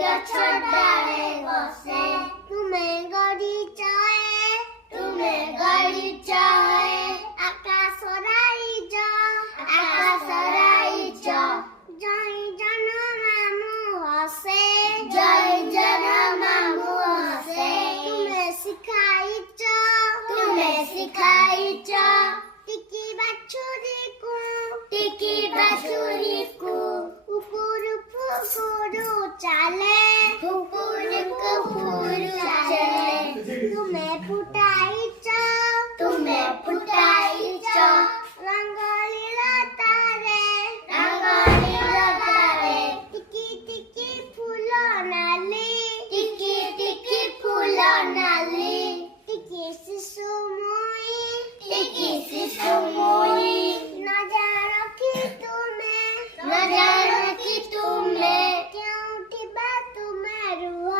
गछ डाले बसे तुमे गड़ी चाहे आकाश राइज जय जन मामू हसे तुमे सिखाइच टिकी बाछुरी को उपुरु फुफुरु चाले तुमे फुटाइच रंगोली लतारे टिकी टिकी फूल नाली टिकी शिशु मोई न जानो कि तुमे केउठी बा तुमे रुह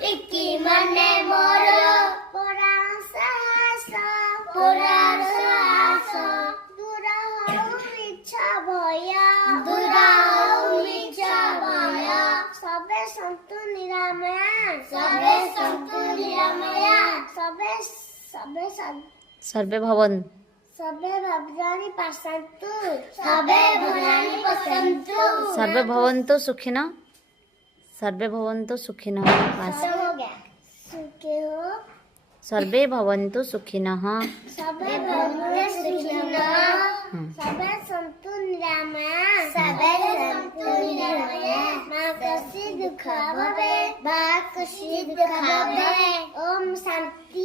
टिकी मने मोर पराण साहस दूर हऊ मिछ भय सबे सन्तु निरामया सर्वे भवन् सबे भद्राणि पश्यन्तु सर्वे भवन्तु सुखिनः हो गया सुखे हो सर्वे भवन्तु सुखिनः सबे भवन्तु सुखिनः सबे सन्तु निरामया माँ कसी दुख भवे ओम शांति